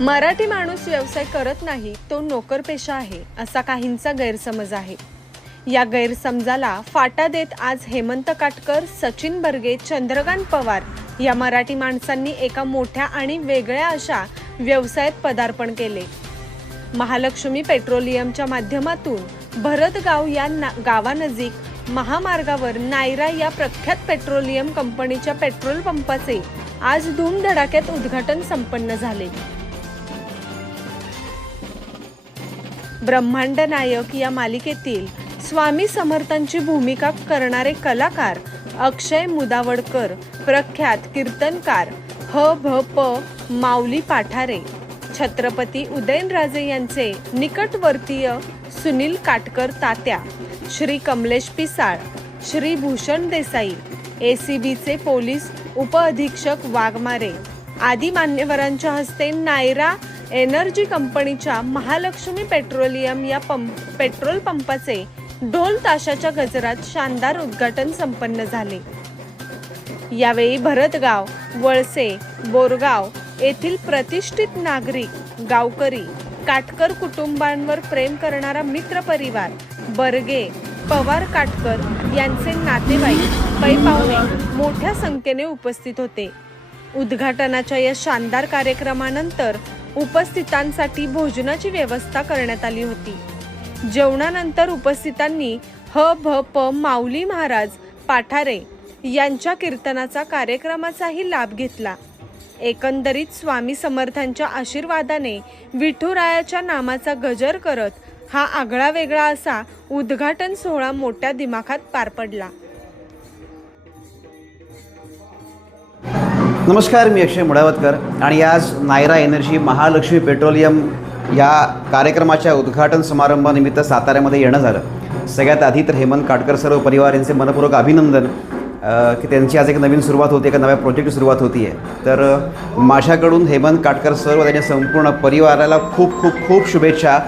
मराठी माणूस व्यवसाय करत नाही तो नोकरपेशा आहे असा काहींचा गैरसमज आहे. या गैरसमजाला फाटा देत आज हेमंत काटकर सचिन बर्गे चंद्रकांत पवार या मराठी माणसांनी एका मोठ्या आणि वेगळ्या अशा व्यवसायात पदार्पण केले. महालक्ष्मी पेट्रोलियमच्या माध्यमातून भरतगाव या ना- गावानजीक महामार्गावर नायरा या प्रख्यात पेट्रोलियम कंपनीच्या पेट्रोल पंपाचे आज धूमधडाक्यात उद्घाटन संपन्न झाले. ब्रह्मांड नायक या मालिकेतील स्वामी समर्थांची भूमिका करणारे कलाकार अक्षय मुदावडकर प्रख्यात कीर्तनकार ह भ प माऊली पाठारे. छत्रपती उदयनराजे यांचे निकटवर्तीय सुनील काटकर तात्या श्री कमलेश पिसाळ श्री भूषण देसाई एसीबीचे पोलीस उपअधीक्षक वाघमारे आदी मान्यवरांच्या हस्ते नायरा एनर्जी कंपनीच्या महालक्ष्मी पेट्रोलियम या पंप पेट्रोल पंपाचे ढोल ताशाच्या गजरात शानदार उद्घाटन संपन्न झाले. यावेळी भरतगाव वळसे बोरगाव येथील प्रतिष्ठित नागरिक गावकरी काटकर कुटुंबांवर प्रेम करणारा मित्र परिवार बर्गे पवार काटकर यांचे नातेवाईक पै पाहुणे मोठ्या संख्येने उपस्थित होते. उद्घाटनाच्या या शानदार कार्यक्रमानंतर उपस्थितांसाठी भोजनाची व्यवस्था करण्यात आली होती. जेवणानंतर उपस्थितांनी ह भ प माऊली महाराज पाठारे यांच्या कीर्तनाचा कार्यक्रमाचाही लाभ घेतला. एकंदरीत स्वामी समर्थांच्या आशीर्वादाने विठुरायाच्या नामाचा गजर करत हा आगळा वेगळा असा उद्घाटन सोहळा मोठ्या दिमाखात पार पडला. नमस्कार मी अक्षय मुळावतकर आणि आज नायरा एनर्जी महालक्ष्मी पेट्रोलियम या कार्यक्रमाच्या उद्घाटन समारंभानिमित्त साताऱ्यामध्ये येणं झालं. सगळ्यात आधी तर हेमंत काटकर सर्व परिवार यांचे मनपूर्वक अभिनंदन. की त्यांची आज एक नवीन सुरुवात होती एका नव्या प्रोजेक्टची सुरुवात होती आहे तर माझ्याकडून हेमंत काटकर सर्व त्यांच्या संपूर्ण परिवाराला खूप खूप खूप शुभेच्छा.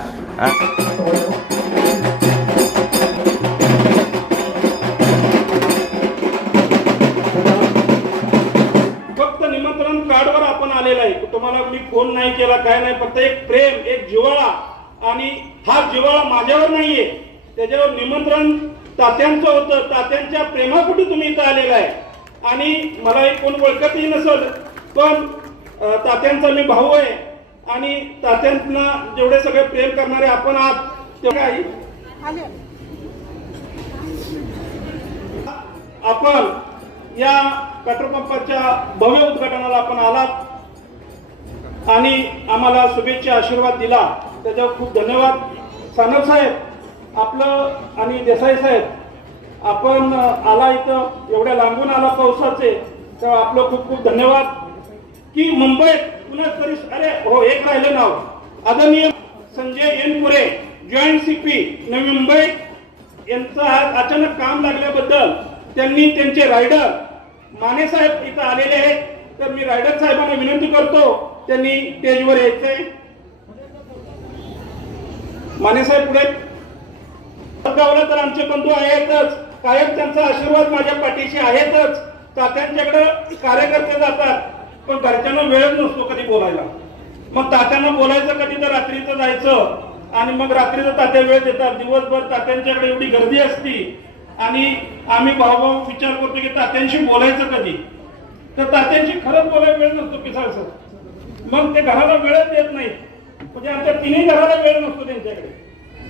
फक्त निमंत्रण कार्डवर आपण आलेला आहे. तुम्हाला मी फोन नाही केला काय नाही फक्त एक प्रेम एक जिव्हाळा. आणि हा जिव्हाळा माझ्यावर नाहीये. त्याच्यावर निमंत्रण तात्यांचं होतं. तात्यांच्या प्रेमापोटी तुम्ही इथं आलेला आहे. आणि मला एक कोण ओळखतही नसल पण तात्यांचा मी भाऊ आहे. आणि तात्यांना जेवढे सगळे प्रेम करणारे आपण आहात तेवढे आई. आपण या पेट्रोल पंपाच्या भव्य उद्घाटनाला आपण आलात. आणि आम्हाला शुभेच्छा आशीर्वाद दिला. त्याच्यावर खूप धन्यवाद. सानप साहेब आपलं आणि देसाई साहेब आपण आला इथं एवढ्या लांबून आला पावसाचे तेव्हा आपलं खूप खूप धन्यवाद. की मुंबईत पुन्हा तरी अरे हो एक राहिलं नाव. आदरणीय संजय एनपुरे जॉईंट सीपी नवी मुंबई. यांचं अचानक काम लागल्याबद्दल त्यांनी त्यांचे रायडर माने साहेब इथं आलेले आहेत. तर मी रायडर साहेबांना विनंती करतो त्यांनी स्टेजवर यायचंय. माने साहेब पुढे. गावला तर आमचे बंधू आहेतच. कायम त्यांचा आशीर्वाद माझ्या पाठीशी आहेतच. तात्यांच्याकडे कार्यकर्ते जातात पण घरच्यांना वेळच नसतो कधी बोलायला. मग तात्यांना बोलायचं कधी तर रात्रीचं जायचं. आणि मग रात्रीचं तात्या वेळ देतात. दिवसभर तात्यांच्याकडे एवढी गर्दी असती. आणि आम्ही भाऊ विचार करतो की तात्यांशी बोलायचं कधी? तर तात्यांशी खरंच बोलायला वेळ नसतो पिसाळ सर. मग ते घराला वेळच देत नाही म्हणजे आमच्या तिन्ही घराला वेळ नसतो त्यांच्याकडे.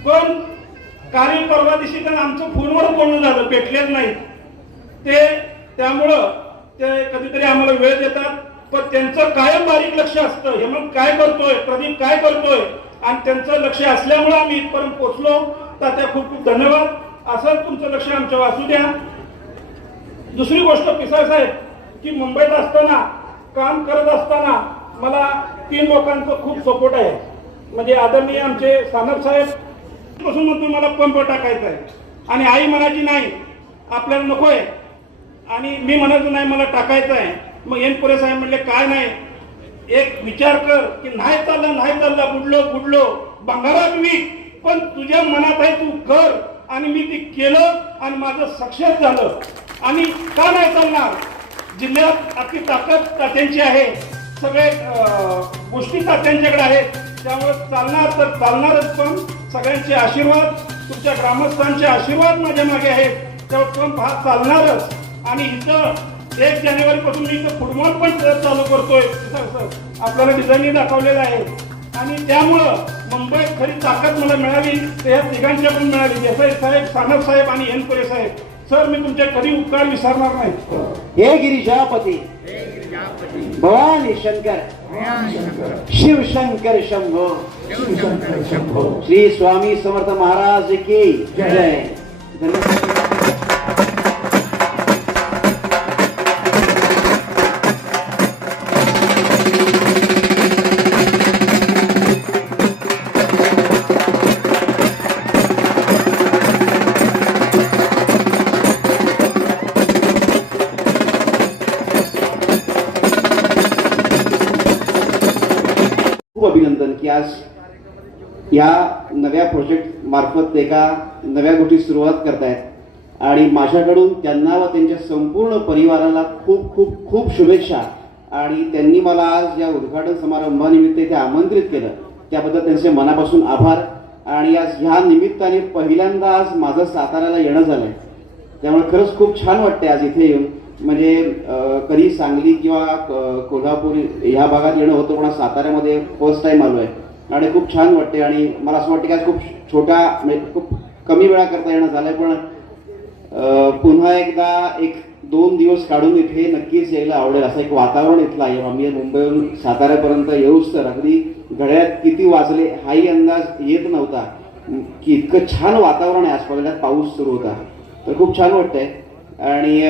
पण कारण परवा दिवशी तर आमचं फोनवर बोलणं झालं भेटलेच नाही. ते त्यामुळं ते कधीतरी आम्हाला वेळ देतात पण त्यांचं कायम बारीक लक्ष असतं. हेमंत काय करतोय? प्रदीप काय करतोय? आणि त्यांचं लक्ष असल्यामुळं आम्ही इथपर्यंत पोचलो तर त्या खूप खूप धन्यवाद. असंच तुमचं लक्ष आमच्या वाचू द्या. दुसरी गोष्ट पिसाळ साहेब की मुंबईत असताना काम करत असताना मला तीन लोकांचं खूप सपोर्ट आहे. म्हणजे आदरणीय आमचे सानप साहेब पासून म्हणतो मला पंप टाकायचा आहे. आणि आई म्हणायची नाही आपल्याला नको आहे. आणि मी म्हणायचो नाही मला टाकायचं आहे. मग एन पुरे साहेब म्हणले काय नाही. एक विचार कर की नाही चाललं नाही चाललं बुडलो बुडलो बंगारात मी पण तुझ्या मनात आहे तू कर. आणि मी ती केलं आणि माझं सक्सेस झालं. आणि का नाही चालणार? जिल्ह्यात अति ताकद तात्यांची आहे. सगळे गोष्टी तात्यांच्याकडे आहेत. त्यामुळे चालणार तर चालणारच पण. सगळ्यांचे आशीर्वाद तुमच्या ग्रामस्थांचे आशीर्वाद माझ्या मागे आहेत. त्यावर पंप हा चालणारच. आणि इथं एक जानेवारीपासून मी इथं फुटबॉल पण चालू करतोय. आपल्याला डिझाईन दाखवलेलं आहे. आणि त्यामुळं मुंबईत खरी ताकद मला मिळाली तर या तिघांच्या पण मिळाली. देसाई साहेब सानप साहेब आणि एनपुरे साहेब. सर मी तुमच्या कधी उपकार विसरणार नाही. हे गिरिजापती भवानी शंकर। शिवशंकर शंभो। श्री स्वामी समर्थ महाराज की जय। या नव्या प्रोजेक्ट मार्फत एका नव्या गोष्टी सुरुवात करतायत. आणि माझ्याकडून त्यांना व त्यांच्या संपूर्ण परिवाराला खूप खूप खूप शुभेच्छा. आणि त्यांनी मला आज या उद्घाटन समारंभानिमित्त इथे आमंत्रित केलं. त्याबद्दल त्यांचे मनापासून आभार. आणि आज ह्या निमित्ताने पहिल्यांदा आज माझं साताऱ्याला येणं झालंय. त्यामुळे खरंच खूप छान वाटते आज इथे येऊन. म्हणजे कधी सांगली किंवा क- कोल्हापूर ह्या भागात येणं होतं पण साताऱ्यामध्ये फर्स्ट टाइम आलो आहे आणि खूप छान वाटते. आणि मला असं वाटतं की आज खूप छोट्या म्हणजे खूप कमी वेळा करता येणं झालं आहे पण पुन्हा एकदा एक दोन दिवस काढून इथे नक्कीच यायला आवडेल असं एक वातावरण इथलं आहे. आम्ही मुंबईहून साताऱ्यापर्यंत येऊच तर अगदी घड्यात किती वाजले हाही अंदाज येत नव्हता. की इतकं छान वातावरण आहे आज पाऊस सुरू होता. तर खूप छान वाटतंय. आणि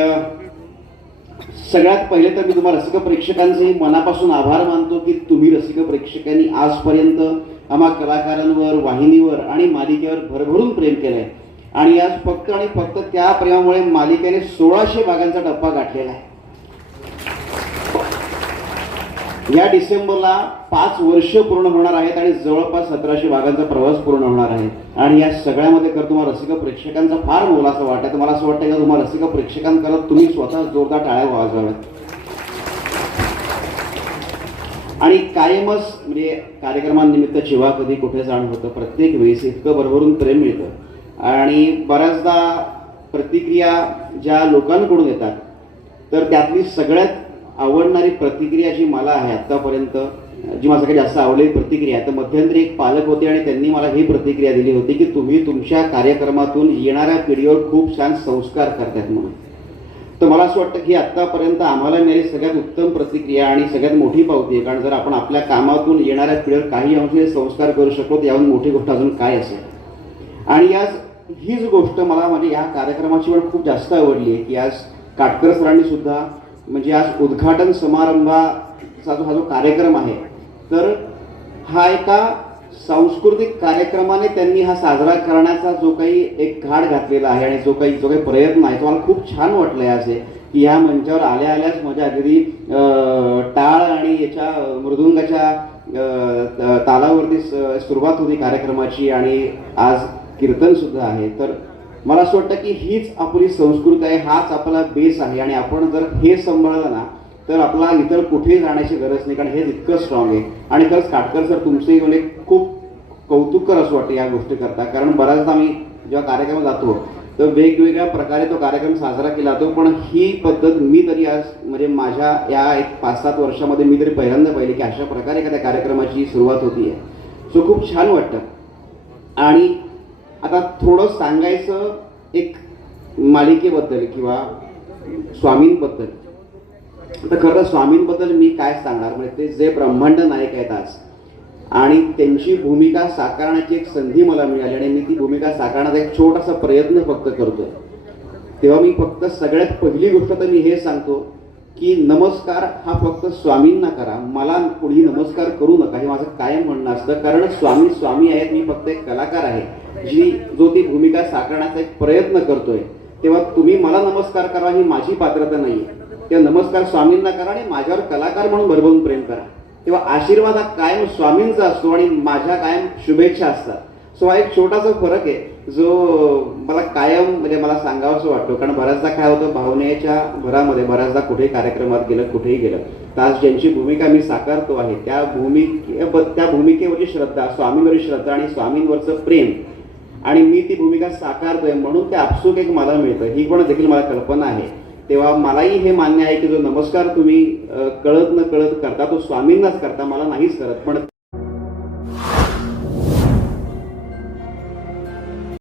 सगळ्यात पहिले तर मी तुम्हाला रसिक प्रेक्षकांचे मनापासून आभार मानतो की तुम्ही रसिक प्रेक्षकांनी आजपर्यंत आम्हा कलाकारांवर वाहिनीवर आणि मालिकेवर भरभरून प्रेम केलंय. आणि आज फक्त आणि फक्त त्या प्रेमामुळे मालिकेने सोळाशे भागांचा टप्पा गाठलेला आहे. या डिसेंबरला पाच वर्ष पूर्ण होणार आहेत आणि जवळपास सतराशे भागांचा प्रवास पूर्ण होणार आहे. आणि या सगळ्यामध्ये कर तुम्हाला रसिक प्रेक्षकांचा फार मोलासा वाटत. आहे मला असं वाटतं का तुम्हाला रसिक प्रेक्षकांकडे तुम्ही स्वतः जोरदार टाळ्या वाजवाव्यात? आणि कायमच म्हणजे कार्यक्रमांनिमित्त जेव्हा कधी कुठे जाणं होतं? प्रत्येक वेळेस इतकं भरभरून प्रेम मिळतं. आणि बऱ्याचदा प्रतिक्रिया ज्या लोकांकडून येतात तर त्यातली सगळ्यात आवडणारी प्रतिक्रिया जी मला आहे आत्तापर्यंत जी माझ्याकडे जास्त आवडलेली प्रतिक्रिया आहे तर मध्यंतरी एक पालक होते आणि त्यांनी मला ही प्रतिक्रिया दिली होती की तुम्ही तुमच्या कार्यक्रमातून येणाऱ्या पिढीवर खूप छान संस्कार करतायत म्हणून. तर मला असं वाटतं की आत्तापर्यंत आम्हाला मिळाली सगळ्यात उत्तम प्रतिक्रिया आणि सगळ्यात मोठी पावती आहे कारण जर आपण आपल्या कामातून येणाऱ्या पिढीवर काही अंशी संस्कार करू शकतो यावर याहून मोठी गोष्ट अजून काय असेल? आणि आज हीच गोष्ट मला म्हणजे या कार्यक्रमाची पण खूप जास्त आवडली आहे की आज काटकर सरांनी सुद्धा म्हणजे आज उद्घाटन समारंभाचा जो हा जो कार्यक्रम आहे तर हा एका सांस्कृतिक कार्यक्रमाने त्यांनी हा साजरा करण्याचा जो काही एक घाट घातलेला आहे आणि जो काही जो काही प्रयत्न आहे तो मला खूप छान वाटलंय असे की ह्या मंचावर आल्या आल्याच माझ्या अगदी टाळ आणि याच्या मृदुंगाच्या तालावरती सुरुवात होती कार्यक्रमाची आणि आज कीर्तन सुद्धा आहे. तर मला असं वाटतं की हीच आपली संस्कृती आहे हाच आपला बेस आहे. आणि आपण जर हे सांभाळलं ना तर आपला इतर कुठेही जाण्याची गरज नाही कारण हे इतकं स्ट्रॉंग आहे. आणि खरंच काटकर सर तुमचंही म्हणजे खूप कौतुककर असं वाटतं या गोष्टी करता. कारण बऱ्याचदा आम्ही जेव्हा कार्यक्रम जातो तर वेगवेगळ्या प्रकारे तो कार्यक्रम साजरा केला जातो. पण ही पद्धत मी तरी आज म्हणजे माझ्या या एक पाच सात वर्षामध्ये मी तरी पहिल्यांदा पाहिली की अशा प्रकारे एखाद्या कार्यक्रमाची सुरुवात होती आहे सो खूप छान वाटतं. आणि आता थोडं सांगायचं एक मालिकेबद्दल किंवा स्वामींबद्दल. तर खरं स्वामींबद्दल मी काय सांगणार? म्हणजे ते जे ब्रह्मांड नायक आहेत आज आणि त्यांची भूमिका साकारण्याची एक संधी मला मिळाली आणि मी ती भूमिका साकारण्याचा एक छोटासा प्रयत्न फक्त करतोय. तेव्हा मी फक्त सगळ्यात पहिली गोष्ट तर मी हे सांगतो की नमस्कार हा फक्त स्वामींना करा. मला कोणी नमस्कार करू नका हे माझं कायम म्हणणं असतं. कारण स्वामी स्वामी आहेत मी फक्त एक कलाकार आहे जी जो ती भूमिका साकारण्याचा एक प्रयत्न करतोय. तेव्हा तुम्ही मला नमस्कार करा ही माझी पात्रता नाही तेव्हा नमस्कार स्वामींना करा आणि माझ्यावर कलाकार म्हणून भरभरून प्रेम करा. तेव्हा आशीर्वाद हा कायम स्वामींचा असतो आणि माझ्या कायम शुभेच्छा असतात. सो हा एक छोटासा फरक आहे. जो मला कायम म्हणजे मला सांगावंसं वाटतो. कारण बऱ्याचदा काय होतं भावनेच्या भरामध्ये बऱ्याचदा कुठेही कार्यक्रमात गेलं कुठेही गेलं तर आज ज्यांची भूमिका मी साकारतो आहे त्या भूमिके त्या भूमिकेवरची श्रद्धा स्वामींवरची श्रद्धा आणि स्वामींवरचं प्रेम आणि मी ती भूमिका साकारतोय म्हणून ते आपसूक एक मला मिळतं. ही पण देखील मला कल्पना आहे. तेव्हा मलाही हे मान्य आहे की जो नमस्कार तुम्ही कळत न कळत करता तो स्वामींनाच करता मला नाहीच करत. पण